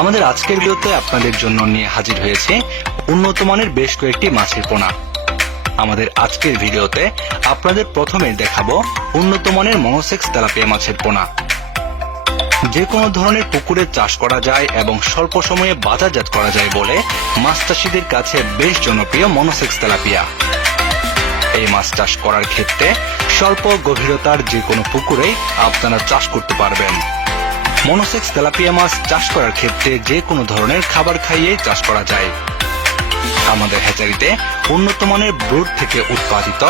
আমাদের আজকের ভিডিওতে আপনাদের জন্য নিয়ে হাজির হয়েছে উন্নত মানের বেশ কয়েকটি মাছের পোনা। আমাদের আজকের ভিডিওতে আপনাদের প্রথমে দেখাবো উন্নত মানের মনোসেক্স তেলাপিয়া মাছের পোনা। যে কোনো ধরনের পুকুরে চাষ করা যায় এবং স্বল্প সময়ে বাজারজাত করা যায় বলে মাছ চাষীদের কাছে বেশ জনপ্রিয় মনোসেক্স তেলাপিয়া। এই মাছ চাষ করার ক্ষেত্রে স্বল্প গভীরতার যে কোনো পুকুরেই আপনারা চাষ করতে পারবেন। মনোসেক্স তেলাপিয়া মাছ চাষ করার ক্ষেত্রে যে কোনো ধরনের খাবার খাইয়ে চাষ করা যায়। আমাদের হ্যাচারিতে উন্নত মানের ব্রুড থেকে উৎপাদিত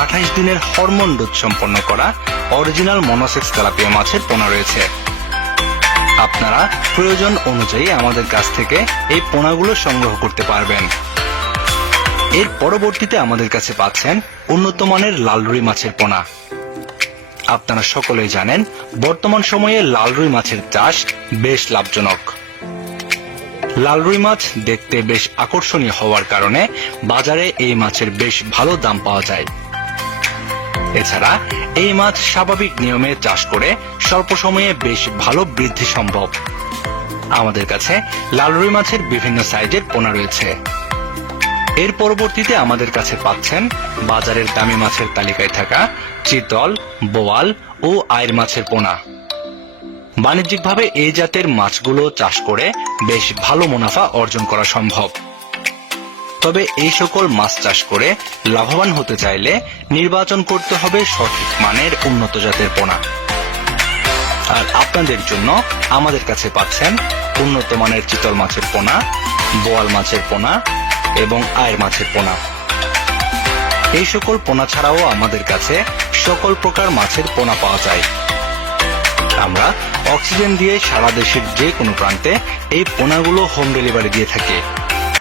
28 দিনের হরমোন ডোজ সম্পন্ন করা অরিজিনাল মনোসেক্স তেলাপিয়া মাছের পোনা রয়েছে। আপনারা প্রয়োজন অনুযায়ী আমাদের কাছ থেকে এই পোনাগুলো সংগ্রহ করতে পারবেন। এর পরবর্তীতে আমাদের কাছে পাচ্ছেন উন্নত মানের লাল রুই মাছের পোনা। আপনারা সকলেই জানেন বর্তমান সময়ে লাল রুই মাছের চাষ বেশ লাভজনক। লাল রুই মাছ দেখতে বেশ আকর্ষণীয় হওয়ার কারণে বাজারে এই মাছের বেশ ভালো দাম পাওয়া যায়। এছাড়া এই মাছ স্বাভাবিক নিয়মে চাষ করে স্বল্প সময়ে বেশ ভালো বৃদ্ধি সম্ভব। আমাদের কাছে লাল রুই মাছের বিভিন্ন সাইজের পোনা রয়েছে। এর পরবর্তীতে আমাদের কাছে পাচ্ছেন বাজারের দামি মাছের তালিকায় থাকা চিতল, বোয়াল ও আইর মাছের পোনা। বাণিজ্যিকভাবে এই জাতের মাছগুলো চাষ করে বেশ ভালো মুনাফা অর্জন করা সম্ভব। তবে এই সকল মাছ চাষ করে লাভবান হতে চাইলে নির্বাচন করতে হবে সঠিক মানের উন্নত জাতের পোনা। আর আপনাদের জন্য আমাদের কাছে পাচ্ছেন উন্নত মানের চিতল মাছের পোনা, বোয়াল মাছের পোনা এবং আইর মাছের পোনা। এই সকল পোনা ছাড়াও আমাদের কাছে সকল প্রকার মাছের পোনা পাওয়া যায়। আমরা অক্সিজেন দিয়ে সারা দেশের যে কোনো প্রান্তে এই পোনাগুলো হোম ডেলিভারি দিয়ে থাকি।